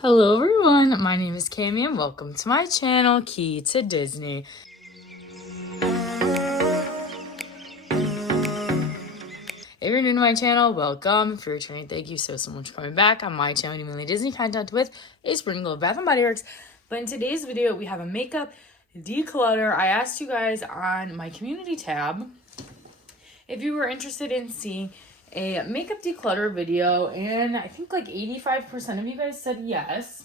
Hello everyone, my name is Cami and welcome to my channel, Key to Disney. If you're new to my channel, welcome. If you're returning, thank you so much for coming back on my channel, mainly Disney content with a sprinkle of Bath & Body Works. But in today's video, we have a makeup declutter. I asked you guys on my community tab if you were interested in seeing a makeup declutter video, and I think like 85% of you guys said yes.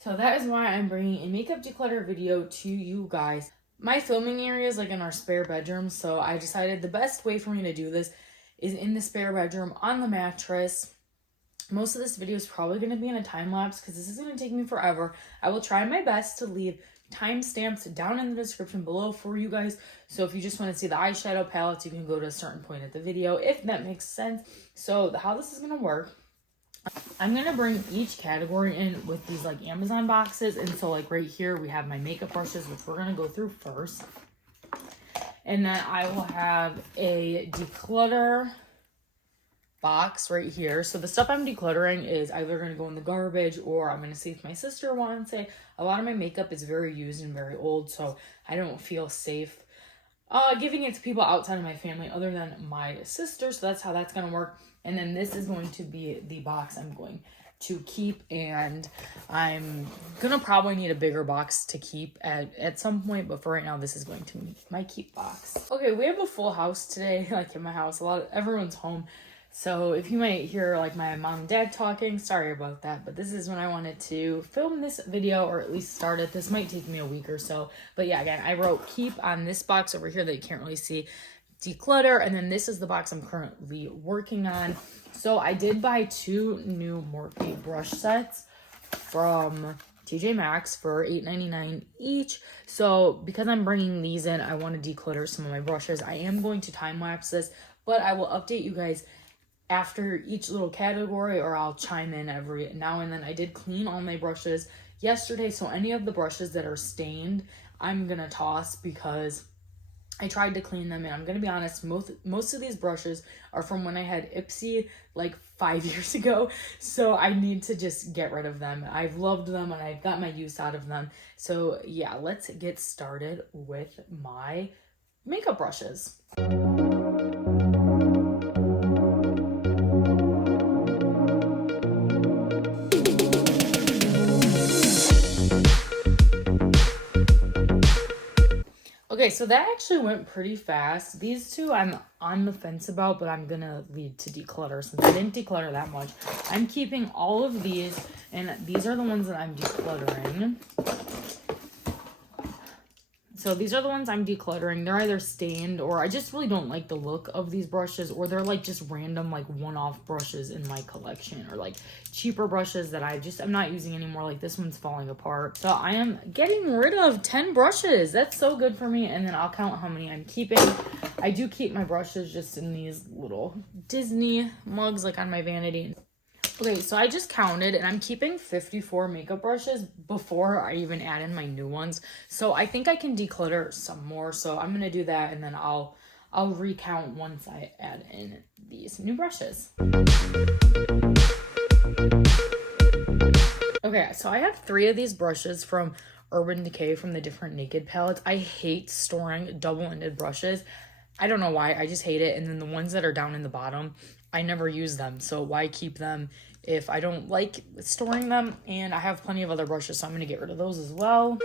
So that is why I'm bringing a makeup declutter video to you guys. My filming area is like in our spare bedroom, so I decided the best way for me to do this is in the spare bedroom on the mattress. Most of this video is probably going to be in a time lapse because this is going to take me forever. I will try my best to leave timestamps down in the description below for you guys. So if you just want to see the eyeshadow palettes, you can go to a certain point of the video, if that makes sense. So how this is going to work, I'm going to bring each category in with these like Amazon boxes. And so like right here, we have my makeup brushes, which we're going to go through first. And then I will have a declutter box right here. So the stuff I'm decluttering is either going to go in the garbage or I'm going to see if my sister wants it. A lot of my makeup is very used and very old, so I don't feel safe giving it to people outside of my family other than my sister. So that's how that's going to work. And then this is going to be the box I'm going to keep, and I'm going to probably need a bigger box to keep at some point, but for right now, this is going to be my keep box. Okay, we have a full house today, like in my house. Everyone's home. So if you might hear like my mom and dad talking, sorry about that, but this is when I wanted to film this video, or at least start it. This might take me a week or so, but yeah, again, I wrote keep on this box over here that you can't really see, declutter, and then this is the box I'm currently working on. So I did buy 2 new Morphe brush sets from TJ Maxx for $8.99 each. So because I'm bringing these in, I want to declutter some of my brushes. I am going to time lapse this, but I will update you guys after each little category, or I'll chime in every now and then. I did clean all my brushes yesterday, so any of the brushes that are stained, I'm gonna toss because I tried to clean them, and I'm gonna be honest, most of these brushes are from when I had Ipsy like 5 years ago, so I need to just get rid of them. I've loved them and I've got my use out of them. So yeah, let's get started with my makeup brushes. Okay, so that actually went pretty fast. These 2 I'm on the fence about, but I'm gonna lead to declutter since I didn't declutter that much. I'm keeping all of these, and these are the ones that I'm decluttering. So these are the ones I'm decluttering. They're either stained, or I just really don't like the look of these brushes, or they're like just random like one-off brushes in my collection, or like cheaper brushes that I'm not using anymore. Like this one's falling apart. So I am getting rid of 10 brushes. That's so good for me. And then I'll count how many I'm keeping. I do keep my brushes just in these little Disney mugs like on my vanity. Okay, so I just counted, and I'm keeping 54 makeup brushes before I even add in my new ones. So I think I can declutter some more. So I'm going to do that, and then I'll recount once I add in these new brushes. Okay, so I have 3 of these brushes from Urban Decay from the different Naked palettes. I hate storing double-ended brushes. I don't know why, I just hate it. And then the ones that are down in the bottom, I never use them. So why keep them if I don't like storing them? And I have plenty of other brushes, so I'm going to get rid of those as well.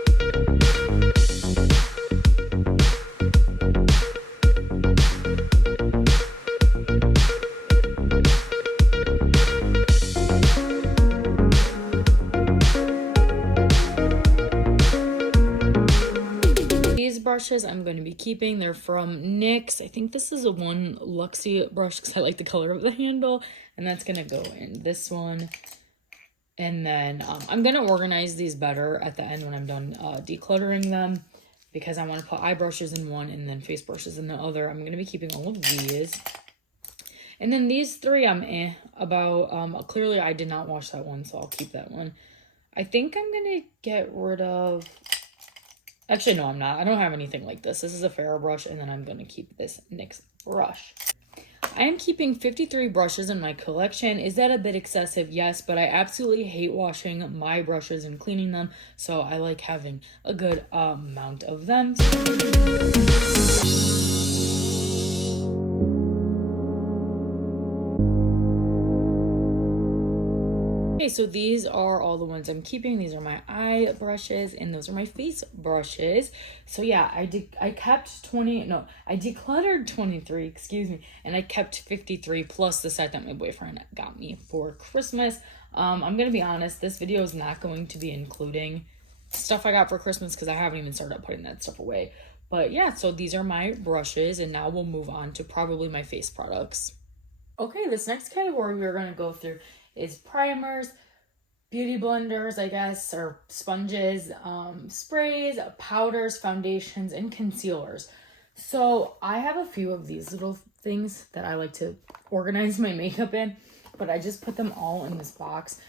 Brushes I'm going to be keeping. They're from NYX. I think this is a one Luxie brush because I like the color of the handle, and that's going to go in this one. And then I'm going to organize these better at the end when I'm done decluttering them, because I want to put eye brushes in one and then face brushes in the other. I'm going to be keeping all of these. And then these 3 I'm about. Clearly I did not wash that one, so I'll keep that one. I think I'm going to get rid of... Actually, no, I'm not. I don't have anything like this. This is a Ferro brush, and then I'm going to keep this NYX brush. I am keeping 53 brushes in my collection. Is that a bit excessive? Yes, but I absolutely hate washing my brushes and cleaning them, so I like having a good amount of them. Okay, so these are all the ones I'm keeping. These are my eye brushes and those are my face brushes. So yeah, I decluttered 23, excuse me, and I kept 53 plus the set that my boyfriend got me for Christmas. I'm gonna be honest, this video is not going to be including stuff I got for Christmas because I haven't even started putting that stuff away. But yeah, so these are my brushes, and now we'll move on to probably my face products. Okay, this next category we're going to go through is primers, beauty blenders, I guess, or sponges, sprays, powders, foundations, and concealers. So I have a few of these little things that I like to organize my makeup in, but I just put them all in this box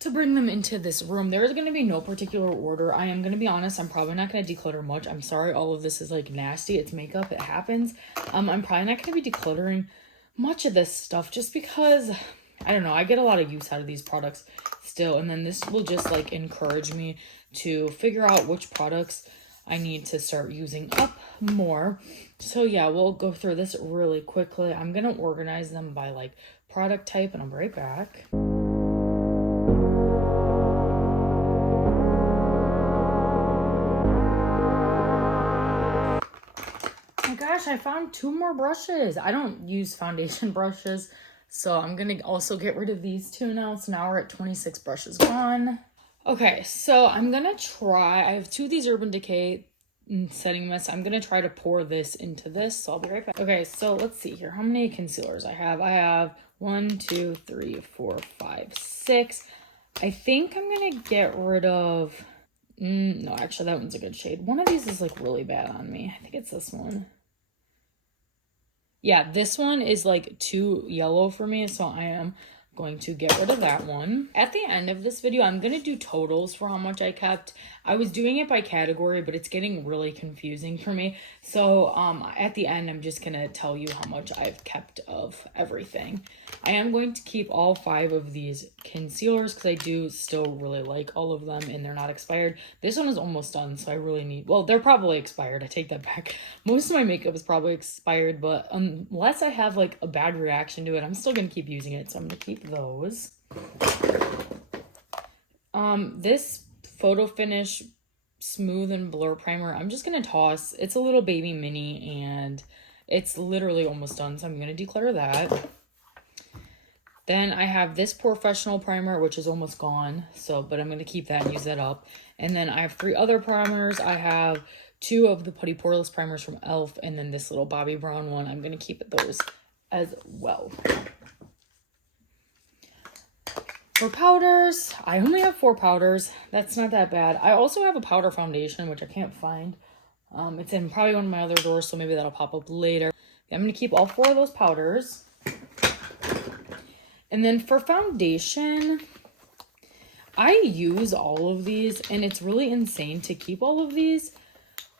to bring them into this room. There is going to be no particular order. I am going to be honest, I'm probably not going to declutter much. I'm sorry, all of this is like nasty. It's makeup, it happens. I'm probably not going to be decluttering much of this stuff just because I don't know, I get a lot of use out of these products still, and then this will just like encourage me to figure out which products I need to start using up more. So yeah, we'll go through this really quickly. I'm gonna organize them by like product type, and I'll be right back. I found 2 more brushes. I don't use foundation brushes, so I'm gonna also get rid of these 2 now. So now we're at 26 brushes gone. Okay, so I'm gonna try, I have 2 of these Urban Decay setting mist. I'm gonna try to pour this into this, so I'll be right back. Okay, so let's see here. How many concealers I have? I have 1, 2, 3, 4, 5, 6. I think I'm gonna get rid of, no, actually that one's a good shade. One of these is like really bad on me. I think it's this one. Yeah, this one is like too yellow for me, so I am going to get rid of that one. At the end of this video, I'm going to do totals for how much I kept. I was doing it by category, but it's getting really confusing for me. So at the end, I'm just going to tell you how much I've kept of everything. I am going to keep all 5 of these concealers because I do still really like all of them and they're not expired. This one is almost done, so I really need, well, they're probably expired. I take that back. Most of my makeup is probably expired, but unless I have like a bad reaction to it, I'm still going to keep using it. So I'm going to keep those. This Photo Finish Smooth and Blur Primer, I'm just going to toss. It's a little baby mini and it's literally almost done, so I'm going to declutter that. Then I have this Professional Primer, which is almost gone, but I'm going to keep that and use that up. And then I have 3 other primers. I have 2 of the Putty Poreless primers from e.l.f. and then this little Bobbi Brown one. I'm going to keep those as well. For powders, I only have 4 powders. That's not that bad. I also have a powder foundation, which I can't find. It's in probably one of my other drawers, so maybe that'll pop up later. I'm going to keep all 4 of those powders. And then for foundation, I use all of these, and it's really insane to keep all of these.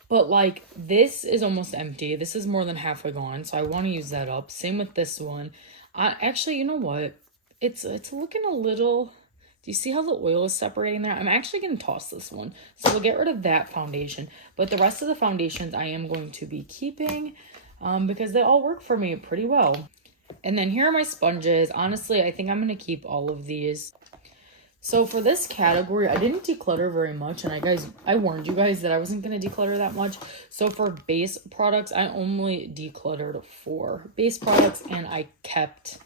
But like this is almost empty. This is more than halfway gone, so I want to use that up. Same with this one. Actually, you know what? It's looking a little, do you see how the oil is separating there? I'm actually going to toss this one. So we'll get rid of that foundation. But the rest of the foundations I am going to be keeping because they all work for me pretty well. And then here are my sponges. Honestly, I think I'm going to keep all of these. So for this category, I didn't declutter very much. And I warned you guys that I wasn't going to declutter that much. So for base products, I only decluttered 4 base products and I kept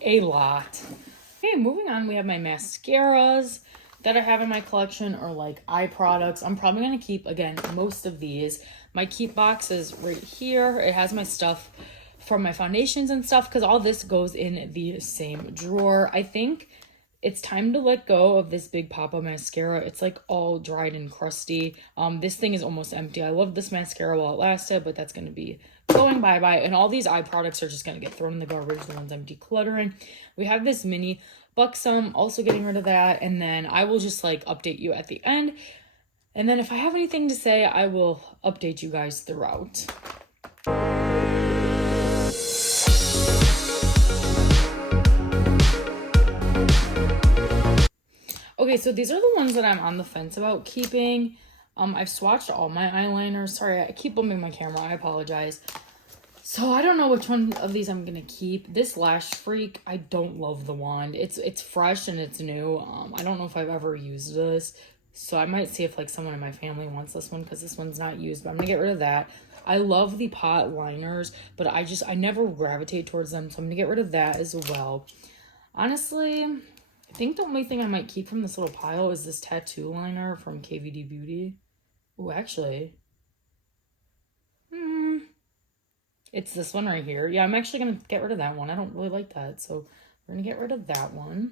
a lot. Okay, moving on, we have my mascaras that I have in my collection, or like eye products. I'm probably going to keep, again, most of these. My keep box is right here. It has my stuff from my foundations and stuff because all this goes in the same drawer. I think it's time to let go of this Big Papa mascara. It's like all dried and crusty. This thing is almost empty. I love this mascara while it lasted, but that's going to be going bye-bye. And all these eye products are just going to get thrown in the garbage, the ones I'm decluttering. We have this mini Buxom, also getting rid of that. And then I will just like update you at the end. And then if I have anything to say, I will update you guys throughout. Okay, so these are the ones that I'm on the fence about keeping. I've swatched all my eyeliners. Sorry, I keep bumping my camera. I apologize. So I don't know which one of these I'm gonna keep. This Lash Freak, I don't love the wand. It's fresh and it's new. I don't know if I've ever used this. So I might see if like someone in my family wants this one because this one's not used, but I'm gonna get rid of that. I love the pot liners, but I never gravitate towards them, so I'm gonna get rid of that as well. Honestly, I think the only thing I might keep from this little pile is this tattoo liner from KVD Beauty. Oh, actually. It's this one right here. Yeah, I'm actually going to get rid of that one. I don't really like that, so we're going to get rid of that one.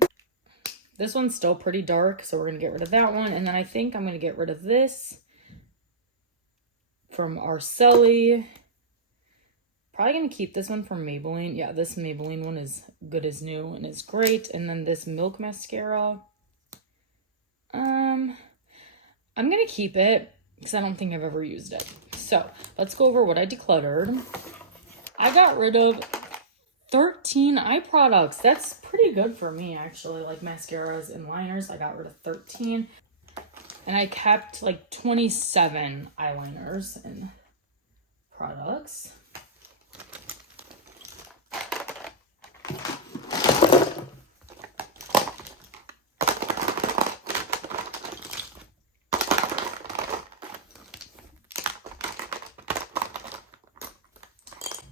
This one's still pretty dark, so we're going to get rid of that one. And then I think I'm going to get rid of this from Arceli. Probably going to keep this one from Maybelline. Yeah, this Maybelline one is good as new and is great. And then this Milk Mascara. I'm going to keep it because I don't think I've ever used it. So let's go over what I decluttered. I got rid of 13 eye products. That's pretty good for me, actually. Like mascaras and liners, I got rid of 13. And I kept like 27 eyeliners and products.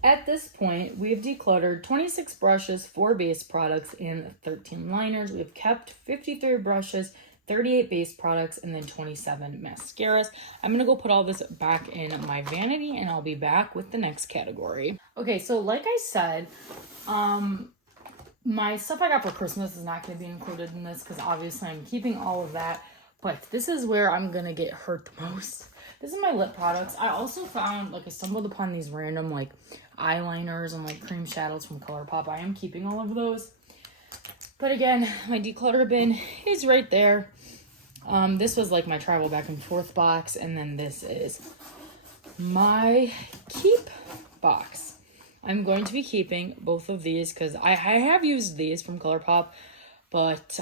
At this point, we have decluttered 26 brushes, 4 base products, and 13 liners. We have kept 53 brushes, 38 base products, and then 27 mascaras. I'm going to go put all this back in my vanity, and I'll be back with the next category. Okay, so like I said, my stuff I got for Christmas is not going to be included in this because obviously I'm keeping all of that. But this is where I'm going to get hurt the most. This is my lip products. I also found, like, I stumbled upon these random, like, eyeliners and, like, cream shadows from ColourPop. I am keeping all of those. But again, my declutter bin is right there. This was, like, my travel back and forth box. And then this is my keep box. I'm going to be keeping both of these because I have used these from ColourPop. But,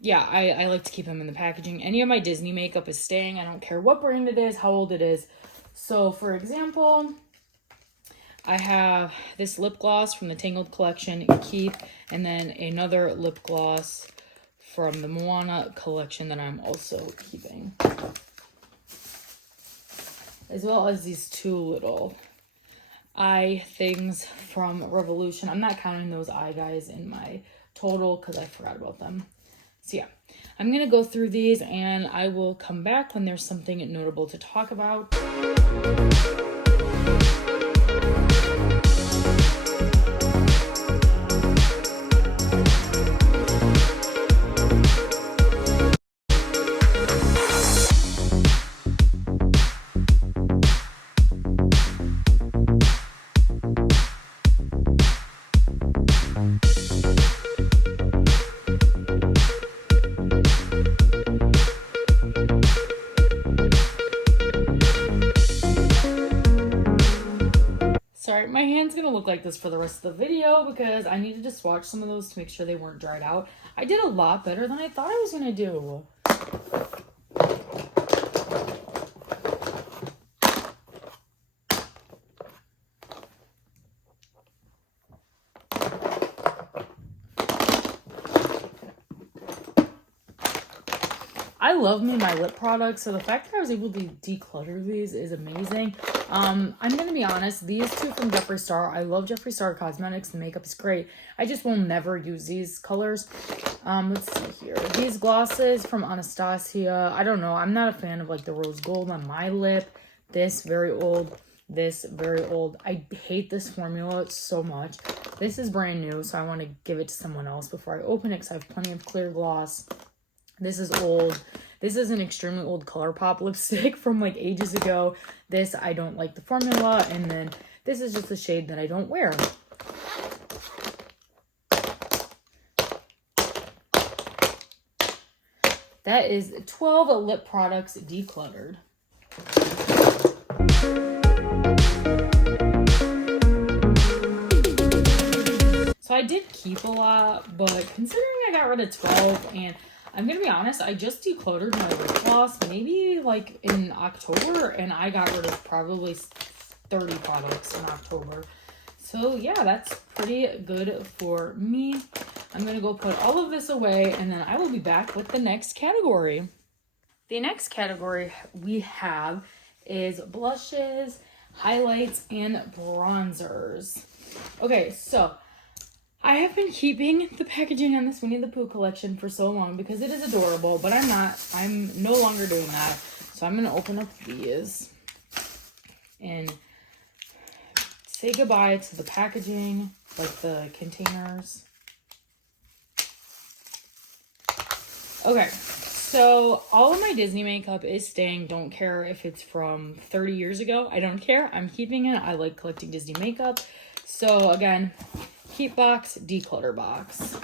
yeah, I like to keep them in the packaging. Any of my Disney makeup is staying. I don't care what brand it is, how old it is. So, for example, I have this lip gloss from the Tangled collection, keep, and then another lip gloss from the Moana collection that I'm also keeping. As well as these two little eye things from Revolution. I'm not counting those eye guys in my total because I forgot about them. So yeah, I'm going to go through these and I will come back when there's something notable to talk about. Sorry, my hand's gonna look like this for the rest of the video because I needed to swatch some of those to make sure they weren't dried out. I did a lot better than I thought I was gonna do. I love me my lip products, so the fact that I was able to declutter these is amazing. I'm gonna be honest, these two from Jeffree Star, I love Jeffree Star Cosmetics, the makeup is great. I just will never use these colors. Let's see here. These glosses from Anastasia, I don't know, I'm not a fan of like the rose gold on my lip. This, very old. This, very old. I hate this formula so much. This is brand new, so I want to give it to someone else before I open it because I have plenty of clear gloss. This is old. This is an extremely old ColourPop lipstick from like ages ago. This, I don't like the formula. And then this is just a shade that I don't wear. That is 12 lip products decluttered. So I did keep a lot, but considering I got rid of 12 and I'm gonna be honest, I just decluttered my lip gloss maybe like in October, and I got rid of probably 30 products in October. So yeah, that's pretty good for me. I'm gonna go put all of this away, and then I will be back with the next category. The next category we have is blushes, highlights, and bronzers. Okay, so I have been keeping the packaging on this Winnie the Pooh collection for so long because it is adorable, but I'm no longer doing that. So I'm going to open up these and say goodbye to the packaging, like the containers. Okay, so all of my Disney makeup is staying. Don't care if it's from 30 years ago. I don't care. I'm keeping it. I like collecting Disney makeup. So again, keep box, declutter box.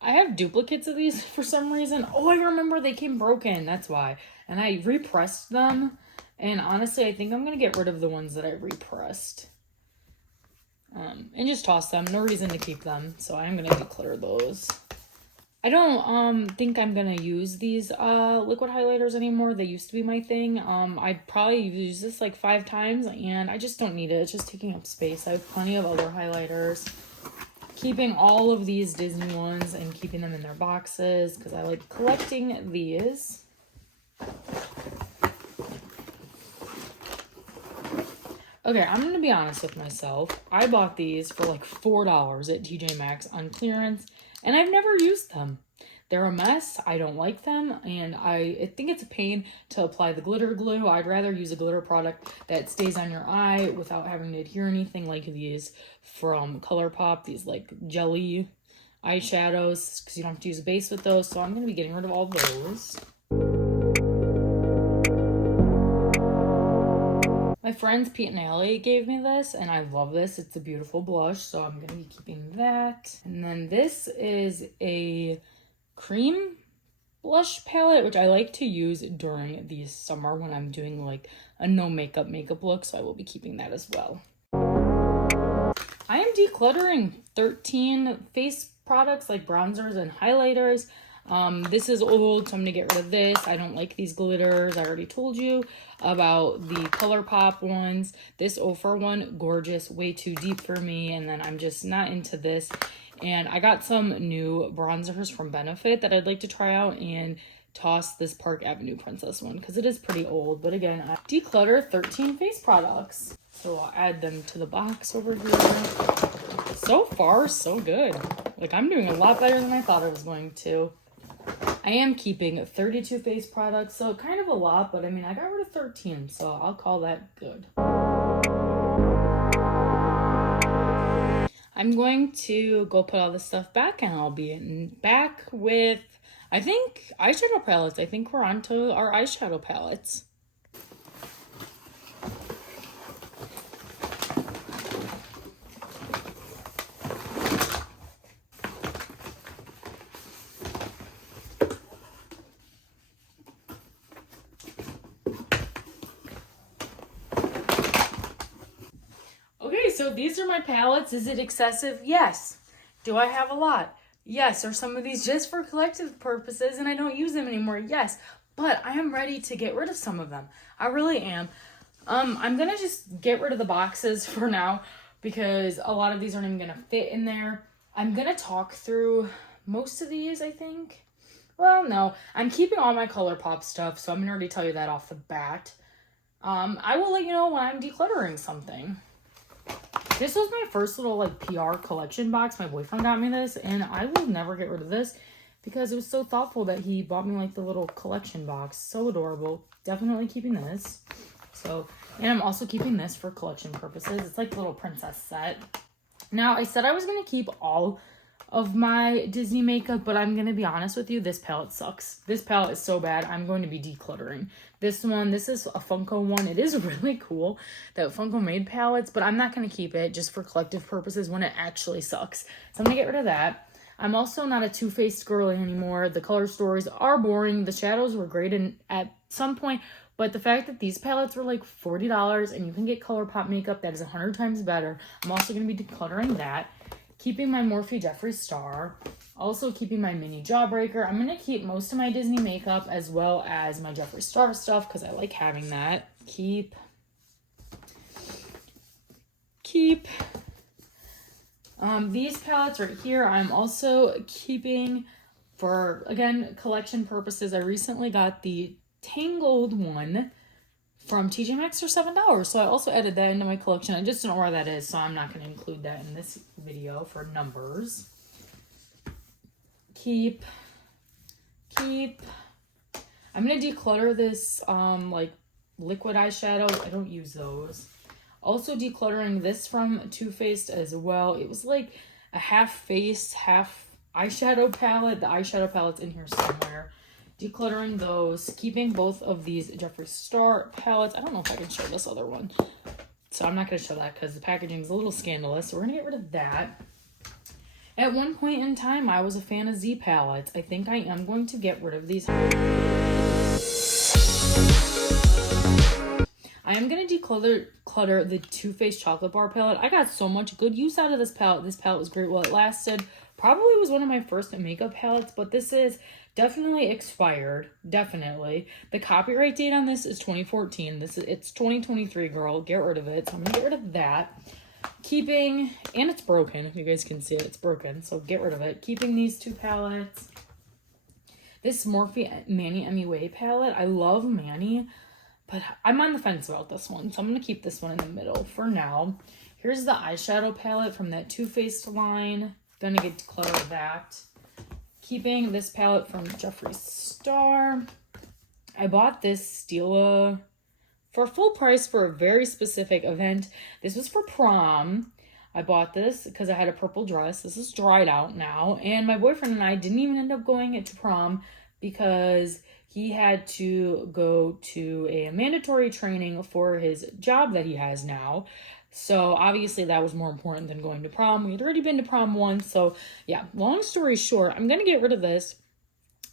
I have duplicates of these for some reason. Oh, I remember they came broken. That's why. And I repressed them. And honestly, I think I'm going to get rid of the ones that I repressed. And just toss them. No reason to keep them. So I'm going to declutter those. I don't think I'm going to use these liquid highlighters anymore. They used to be my thing. I probably used this like 5 times and I just don't need it. It's just taking up space. I have plenty of other highlighters. Keeping all of these Disney ones and keeping them in their boxes because I like collecting these. Okay, I'm going to be honest with myself. I bought these for like $4 at TJ Maxx on clearance, and I've never used them. They're a mess. I don't like them, and I think it's a pain to apply the glitter glue. I'd rather use a glitter product that stays on your eye without having to adhere anything like these from ColourPop, these like jelly eyeshadows, because you don't have to use a base with those, so I'm going to be getting rid of all those. My friends Pete and Allie gave me this, and I love this. It's a beautiful blush, so I'm going to be keeping that. And then this is a cream blush palette, which I like to use during the summer when I'm doing like a no makeup look, so I will be keeping that as well. I am decluttering 13 face products like bronzers and highlighters. This is old, so I'm gonna get rid of this. I don't like these glitters. I already told you about the ColourPop ones. This Ophir one, gorgeous, way too deep for me, and then I'm just not into this. And I got some new bronzers from Benefit that I'd like to try out and toss this Park Avenue Princess one because it is pretty old. But again, I declutter 13 face products. So I'll add them to the box over here. So far, so good. Like, I'm doing a lot better than I thought I was going to. I am keeping 32 face products, so kind of a lot, but I mean, I got rid of 13, so I'll call that good. I'm going to go put all this stuff back, and I'll be back with, I think, eyeshadow palettes. I think we're on to our eyeshadow palettes. So these are my palettes. Is it excessive? Yes. Do I have a lot? Yes. Are some of these just for collective purposes and I don't use them anymore? Yes. But I am ready to get rid of some of them. I really am. I'm going to just get rid of the boxes for now because a lot of these aren't even going to fit in there. I'm going to talk through most of these, I think. Well, no. I'm keeping all my ColourPop stuff, so I'm going to already tell you that off the bat. I will let you know when I'm decluttering something. This was my first little like PR collection box. My boyfriend got me this, and I will never get rid of this because it was so thoughtful that he bought me like the little collection box. So adorable. Definitely keeping this. So, and I'm also keeping this for collection purposes. It's like a little princess set. Now, I said I was going to keep all of my Disney makeup, but I'm going to be honest with you, this palette sucks. This palette is so bad. I'm going to be decluttering. This one, this is a Funko one. It is really cool that Funko made palettes, but I'm not going to keep it just for collective purposes when it actually sucks. So I'm going to get rid of that. I'm also not a Too Faced girly anymore. The color stories are boring. The shadows were great at some point, But the fact that these palettes were like $40 and you can get ColourPop makeup that is 100 times better. I'm also going to be decluttering that. Keeping my Morphe Jeffree Star. Also keeping my mini Jawbreaker. I'm going to keep most of my Disney makeup as well as my Jeffree Star stuff because I like having that. Keep. These palettes right here, I'm also keeping for, again, collection purposes. I recently got the Tangled one from TJ Maxx for $7. So I also added that into my collection. I just don't know where that is, so I'm not going to include that in this video for numbers. Keep. I'm going to declutter this, like, liquid eyeshadow. I don't use those. Also decluttering this from Too Faced as well. It was like a half face, half eyeshadow palette. The eyeshadow palette's in here somewhere. Decluttering those. Keeping both of these Jeffree Star palettes. I don't know if I can show this other one. So I'm not going to show that because the packaging is a little scandalous. So we're going to get rid of that. At one point in time, I was a fan of Z palettes. I think I am going to get rid of these. I am going to declutter the Too Faced Chocolate Bar palette. I got so much good use out of this palette. This palette was great while it lasted. Probably was one of my first makeup palettes, but this is definitely expired. Definitely. The copyright date on this is 2014. It's 2023, girl. Get rid of it. So I'm going to get rid of that. Keeping, and it's broken. If you guys can see it, it's broken. So get rid of it. Keeping these two palettes. This Morphe Manny MUA palette. I love Manny, but I'm on the fence about this one. So I'm going to keep this one in the middle for now. Here's the eyeshadow palette from that Too Faced line. Going to get declutter that. Keeping this palette from Jeffree Star. I bought this Stila for full price for a very specific event. This was for prom. I bought this because I had a purple dress. This is dried out now. And my boyfriend and I didn't even end up going to prom because he had to go to a mandatory training for his job that he has now. So obviously that was more important than going to prom. We had already been to prom once. So yeah, long story short, I'm going to get rid of this.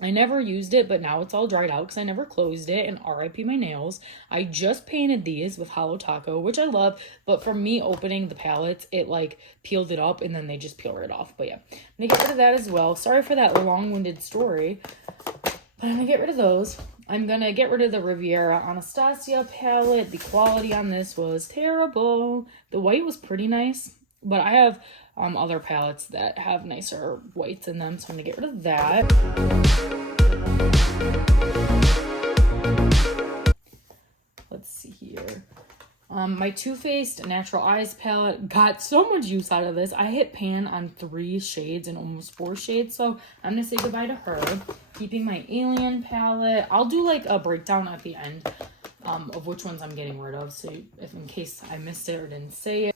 I never used it, but now it's all dried out because I never closed it, and RIP my nails. I just painted these with Hollow Taco, which I love, but from me opening the palettes, it like peeled it up and then they just peel it off. But yeah, I'm gonna get rid of that as well. Sorry for that long-winded story, but I'm gonna get rid of those. I'm gonna get rid of the Riviera Anastasia palette. The quality on this was terrible. The white was pretty nice, but I have other palettes that have nicer whites in them, so I'm gonna get rid of that. Let's see here. My Too Faced Natural Eyes palette got so much use out of this. I hit pan on 3 shades and almost 4 shades, so I'm gonna say goodbye to her. Keeping my Alien palette. I'll do like a breakdown at the end of which ones I'm getting rid of, so if in case I missed it or didn't say it.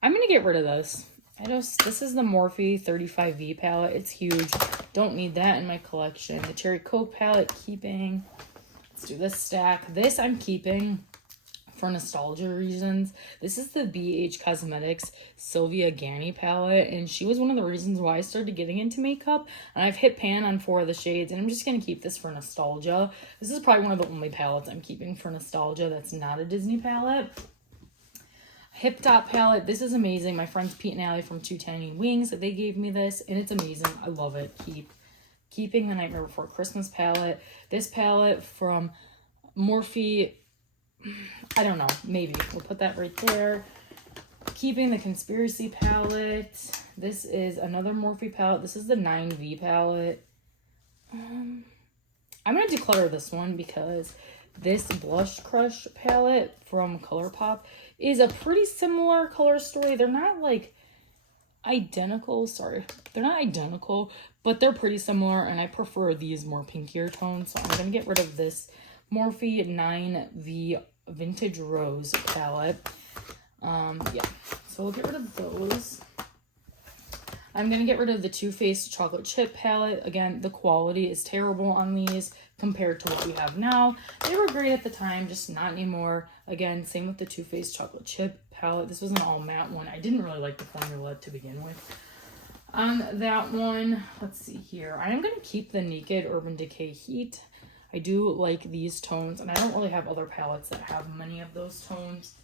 I'm going to get rid of this. This is the Morphe 35V palette. It's huge. Don't need that in my collection. The Cherry Coke palette, keeping. Let's do this stack. This I'm keeping for nostalgia reasons. This is the BH Cosmetics Sylvia Ganni palette, and she was one of the reasons why I started getting into makeup. And I've hit pan on 4 of the shades, and I'm just going to keep this for nostalgia. This is probably one of the only palettes I'm keeping for nostalgia that's not a Disney palette. Hip Top palette. This is amazing. My friends Pete and Allie from 210 Wings, they gave me this, and it's amazing. I love it. Keeping the Nightmare Before Christmas palette. This palette from Morphe, I don't know, maybe. We'll put that right there. Keeping the Conspiracy palette. This is another Morphe palette. This is the 9V palette. I'm going to declutter this one because this Blush Crush palette from ColourPop is a pretty similar color story. They're not like identical. Sorry. They're not identical, but they're pretty similar, and I prefer these more pinkier tones. So I'm going to get rid of this Morphe 9V Vintage Rose palette. Yeah. So we'll get rid of those. I'm going to get rid of the Too Faced Chocolate Chip palette. Again, the quality is terrible on these compared to what we have now. They were great at the time, just not anymore. Again, same with the Too Faced Chocolate Chip palette. This was an all matte one. I didn't really like the formula to begin with. On that one, let's see here. I am going to keep the Naked Urban Decay Heat. I do like these tones, and I don't really have other palettes that have many of those tones.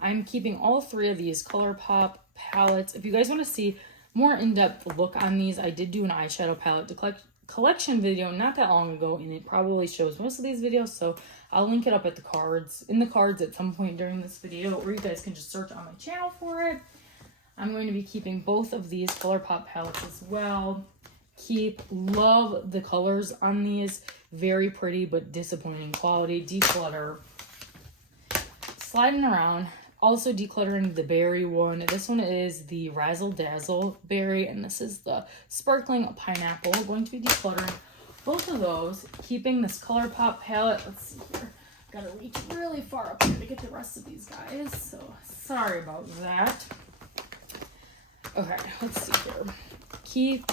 I'm keeping all 3 of these ColourPop palettes. If you guys want to see more in-depth look on these, I did do an eyeshadow palette collection video not that long ago, and it probably shows most of these videos, so I'll link it up at the cards at some point during this video, or you guys can just search on my channel for it. I'm going to be keeping both of these ColourPop palettes as well. Love the colors on these. Very pretty but disappointing quality. Declutter. Sliding around. Also decluttering the berry one. This one is the Razzle Dazzle berry, and this is the sparkling pineapple. We're going to be decluttering both of those. Keeping this ColourPop palette. Let's see here. Gotta reach really far up here to get the rest of these guys, so sorry about that. Okay, let's see here. Keep.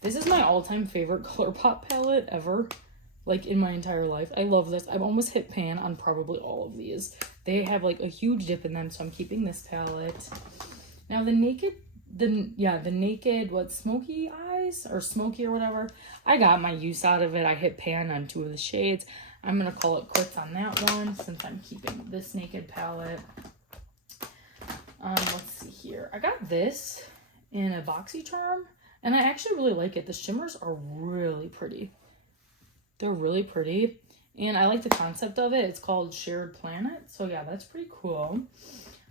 This is my all-time favorite ColourPop palette ever, like in my entire life. I love this. I've almost hit pan on probably all of these. They have like a huge dip in them, so I'm keeping this palette. Now the naked, smoky eyes or smoky or whatever. I got my use out of it. I hit pan on 2 of the shades. I'm gonna call it quits on that one since I'm keeping this naked palette. Let's see here. I got this in a BoxyCharm, and I actually really like it. The shimmers are really pretty. They're really pretty, and I like the concept of it. It's called Shared Planet, so yeah, that's pretty cool.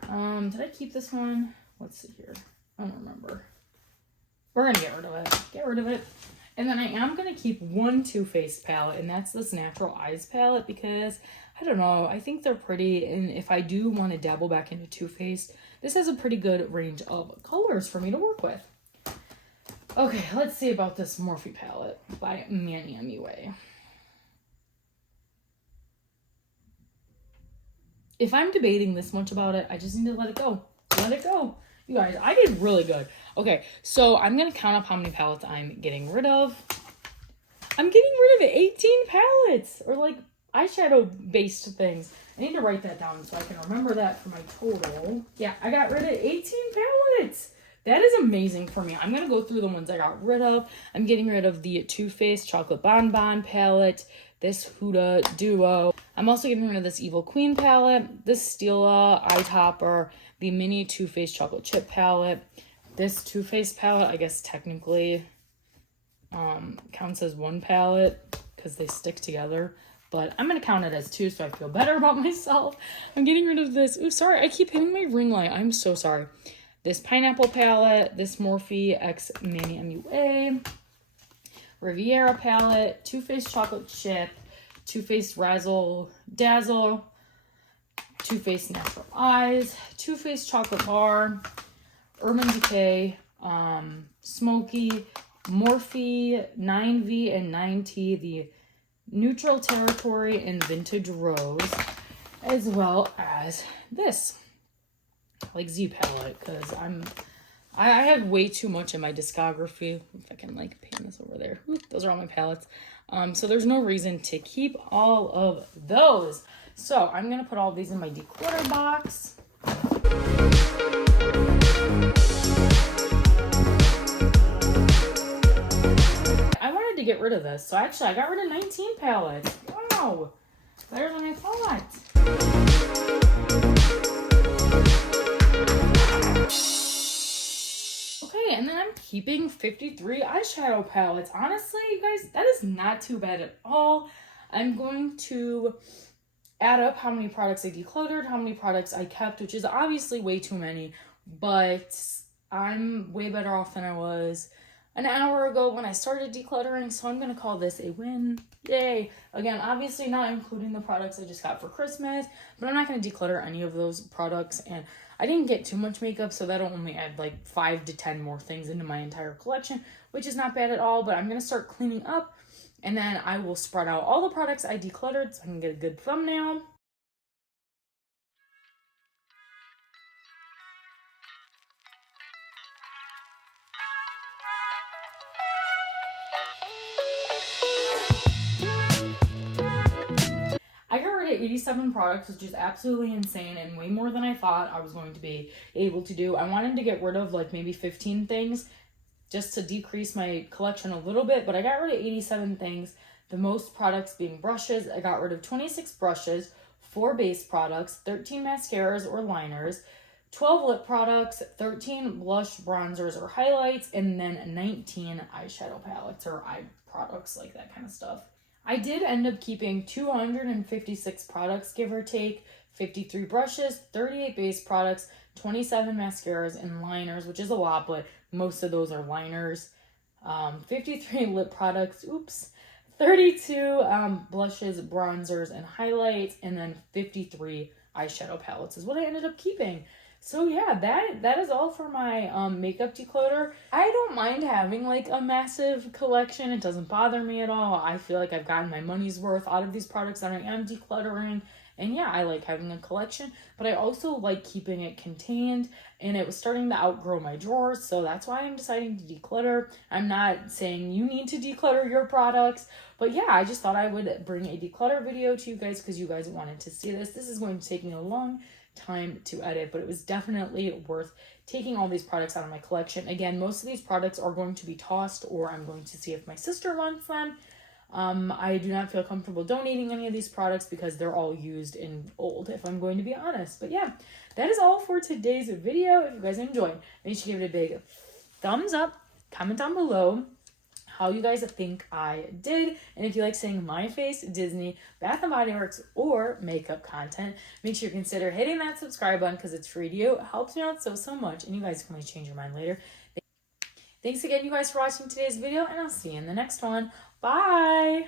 Did I keep this one? Let's see here. I don't remember. We're gonna get rid of it. Get rid of it. And then I am gonna keep one Too Faced palette, and that's this Natural Eyes palette, because I don't know, I think they're pretty, and if I do want to dabble back into Too Faced, this has a pretty good range of colors for me to work with. Okay, let's see about this Morphe palette by Manny MUA. If I'm debating this much about it, I just need to let it go. Let it go. You guys, I did really good. Okay, so I'm going to count up how many palettes I'm getting rid of. I'm getting rid of 18 palettes, or like eyeshadow-based things. I need to write that down so I can remember that for my total. Yeah, I got rid of 18 palettes. That is amazing for me. I'm going to go through the ones I got rid of. I'm getting rid of the Too Faced Chocolate Bonbon palette, this Huda Duo. I'm also getting rid of this Evil Queen palette, this Stila Eye Topper, the mini Too Faced Chocolate Chip palette. This Too Faced palette, I guess technically counts as one palette because they stick together. But I'm going to count it as 2 so I feel better about myself. I'm getting rid of this. Ooh, sorry, I keep hitting my ring light. I'm so sorry. This Pineapple palette, this Morphe x Manny MUA, Riviera palette, Too Faced Chocolate Chip, Too Faced Razzle Dazzle, Too Faced Natural Eyes, Too Faced Chocolate Bar, Urban Decay, Smoky, Morphe 9V and 9T, the Neutral Territory and Vintage Rose, as well as this like Z palette, because I have way too much in my discography. If I can like pan this over there. Oop, those are all my palettes. So there's no reason to keep all of those. So I'm gonna put all these in my declutter box. I wanted to get rid of this, so actually I got rid of 19 palettes. Wow, better than I thought. And then I'm keeping 53 eyeshadow palettes. Honestly, you guys, that is not too bad at all. I'm going to add up how many products I decluttered, how many products I kept, which is obviously way too many, but I'm way better off than I was an hour ago when I started decluttering, so I'm going to call this a win. Yay! Again, obviously not including the products I just got for Christmas, but I'm not going to declutter any of those products, and I didn't get too much makeup, so that'll only add like 5 to 10 more things into my entire collection, which is not bad at all, but I'm going to start cleaning up, and then I will spread out all the products I decluttered so I can get a good thumbnail. I got rid of 87 products, which is absolutely insane and way more than I thought I was going to be able to do. I wanted to get rid of like maybe 15 things just to decrease my collection a little bit, but I got rid of 87 things. The most products being brushes. I got rid of 26 brushes, 4 base products, 13 mascaras or liners, 12 lip products, 13 blush, bronzers, or highlights, and then 19 eyeshadow palettes or eye products, like that kind of stuff. I did end up keeping 256 products, give or take, 53 brushes, 38 base products, 27 mascaras and liners, which is a lot, but most of those are liners. 53 lip products, 32 blushes, bronzers, and highlights, and then 53 eyeshadow palettes is what I ended up keeping. So yeah, that is all for my makeup declutter. I don't mind having like a massive collection. It doesn't bother me at all. I feel like I've gotten my money's worth out of these products that I am decluttering. And yeah, I like having a collection, but I also like keeping it contained, and it was starting to outgrow my drawers, so that's why I'm deciding to declutter. I'm not saying you need to declutter your products, but yeah, I just thought I would bring a declutter video to you guys because you guys wanted to see this. This is going to take me a long time to edit, but it was definitely worth taking all these products out of my collection. Again, most of these products are going to be tossed, or I'm going to see if my sister wants them. I do not feel comfortable donating any of these products because they're all used and old, if I'm going to be honest. But yeah, that is all for today's video. If you guys enjoyed, make sure you give it a big thumbs up, comment down below how you guys think I did, and if you like seeing my face, Disney, Bath & Body Works, or makeup content, make sure you consider hitting that subscribe button because it's free to you. It helps me out so much, and you guys can always change your mind later. Thanks again, you guys, for watching today's video, and I'll see you in the next one. Bye!